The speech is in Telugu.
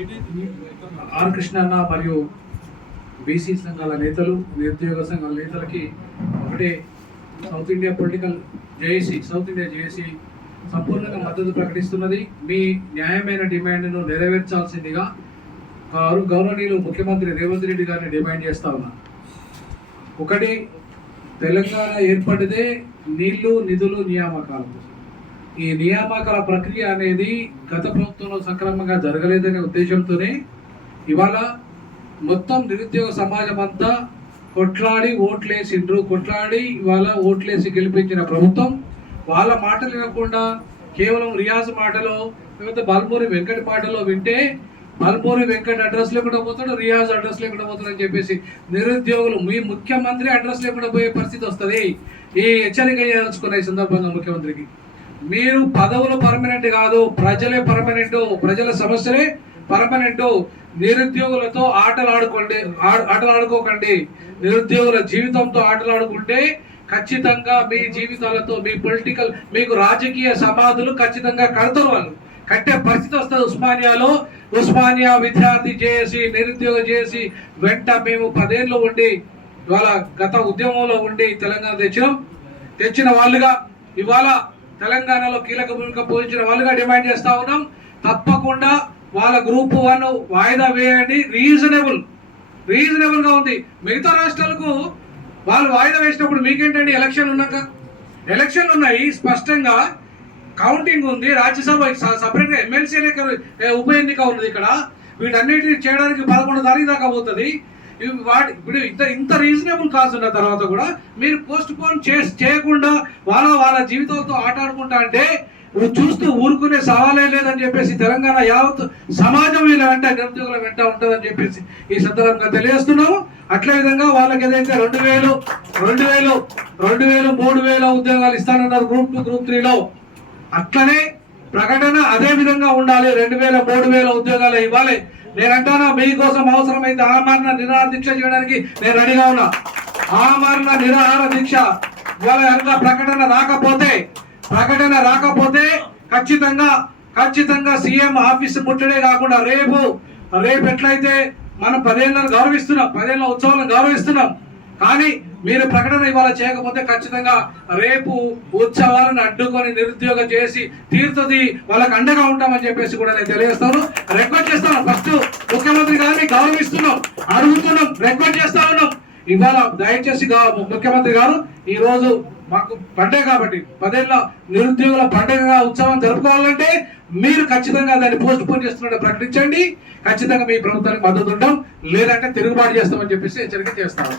ఆర్ కృష్ణన్న మరియు బీసీ సంఘాల నేతలు, నిరుద్యోగ సంఘాల నేతలకి ఒకటే సౌత్ ఇండియా జేఏసీ సంపూర్ణంగా మద్దతు ప్రకటిస్తున్నది. మీ న్యాయమైన డిమాండ్ను నెరవేర్చాల్సిందిగా గౌరవనీయులు ముఖ్యమంత్రి రేవంత్ రెడ్డి గారిని డిమాండ్ చేస్తా ఉన్నా. ఒకటి, తెలంగాణ ఏర్పడితే నీళ్లు, నిధులు, నియామకాలు. ఈ నియామకాల ప్రక్రియ అనేది గత ప్రభుత్వంలో సక్రమంగా జరగలేదనే ఉద్దేశంతోనే ఇవాళ మొత్తం నిరుద్యోగ సమాజం అంతా కొట్లాడి ఇవాళ ఓట్లేసి గెలిపించిన ప్రభుత్వం వాళ్ళ మాటలు వినకుండా కేవలం రియాజ్ మాటలో లేకపోతే బల్మూరి వెంకట మాటలో వింటే బల్మూరి వెంకట అడ్రస్ లేకుండా పోతాడు, రియాజ్ అడ్రస్ లేకుండా పోతాడు అని చెప్పేసి నిరుద్యోగులు మీ ముఖ్యమంత్రి అడ్రస్ లేకుండా పోయే పరిస్థితి వస్తుంది. ఈ హెచ్చరిక చేయాల్సుకున్న ఈ సందర్భంగా ముఖ్యమంత్రికి, మీరు పదవులు పర్మనెంట్ కాదు, ప్రజలే పర్మనెంట్, ప్రజల సమస్యలే పర్మనెంట్. నిరుద్యోగులతో ఆటలాడుకోకండి. నిరుద్యోగుల జీవితంతో ఆటలాడుకుంటే ఖచ్చితంగా మీ జీవితాలతో మీకు రాజకీయ సమాధులు ఖచ్చితంగా కడతారు. వాళ్ళు కట్టే పరిస్థితి వస్తుంది. ఉస్మానియా విద్యార్థి చేసి నిరుద్యోగ చేసి వెంట మేము 10 ఏళ్ళు ఉండి ఇవాళ గత ఉద్యమంలో ఉండి తెలంగాణ తెచ్చిన వాళ్ళుగా ఇవాళ తెలంగాణలో కీలక భూమిక పోషించిన వాళ్ళుగా డిమాండ్ చేస్తా ఉన్నాం. తప్పకుండా వాళ్ళ గ్రూప్ 1 వాయిదా వేయండి. రీజనబుల్ గా ఉంది. మిగతా రాష్ట్రాలకు వాళ్ళు వాయిదా వేసినప్పుడు మీకేంటండి? ఎలక్షన్లు ఉన్నాయి, స్పష్టంగా కౌంటింగ్ ఉంది, రాజ్యసభ సపరేట్గా ఎమ్మెల్సీ ఉప ఎన్నిక ఉన్నది. ఇక్కడ వీటన్నిటిని చేయడానికి 11 తారీఖు దాకా పోతుంది. ఇప్పుడు ఇంత రీజనబుల్ కాజ్ ఉన్న తర్వాత కూడా మీరు పోస్ట్ పోన్ చేయకుండా వాళ్ళ జీవితాలతో ఆడుకుంటా అంటే చూస్తూ ఊరుకునే సవాలే లేదని చెప్పేసి తెలంగాణ యావత్ సమాజం వీళ్ళ వెంట నిరుద్యోగుల వెంట ఉంటుందని చెప్పేసి ఈ సందర్భంగా తెలియజేస్తున్నాము. అట్లే విధంగా వాళ్ళకి ఏదైతే 2000, 3000 ఉద్యోగాలు ఇస్తానన్నారు గ్రూప్ 2, గ్రూప్ 3లో, అట్లనే ప్రకటన అదే విధంగా ఉండాలి. 2000, 3000 ఉద్యోగాలు ఇవ్వాలి. నేనంటానా మీకోసం అవసరమైతే ఆమరణ నిరాహార దీక్ష చేయడానికి నేను రెడీగా ఉన్నా. ఆమరణ నిరాహార దీక్ష ఇవాళ కనుక ప్రకటన రాకపోతే ఖచ్చితంగా సీఎం ఆఫీస్ ముట్టడే కాకుండా రేపు ఎట్లయితే మనం 10 ఏళ్ళను గౌరవిస్తున్నాం, 10 ఏళ్ళ ఉత్సవాలను గౌరవిస్తున్నాం, కానీ మీరు ప్రకటన ఇవాళ చేయకపోతే ఖచ్చితంగా రేపు ఉత్సవాలను అడ్డుకొని నిరుద్యోగ చేసి తీరుతుంది. వాళ్ళకి అండగా ఉంటామని చెప్పేసి కూడా నేను తెలియజేస్తాను. రిక్వెస్ట్ చేస్తాను. ఫస్ట్ ముఖ్యమంత్రి గారిని గౌరవిస్తున్నాం, అడుగుతున్నాం, రిక్వెస్ట్ చేస్తా ఉన్నాం. ఇవాళ దయచేసి ముఖ్యమంత్రి గారు ఈ రోజు మాకు పండుగ కాబట్టి 10 ఏళ్ళ నిరుద్యోగుల పండుగగా ఉత్సవం జరుపుకోవాలంటే మీరు ఖచ్చితంగా దాన్ని పోస్ట్ పోన్ చేస్తున్నట్టు ప్రకటించండి. ఖచ్చితంగా మీ ప్రభుత్వానికి మద్దతు ఉంటాం, లేదంటే తిరుగుబాటు చేస్తామని చెప్పేసి హెచ్చరిక చేస్తాం.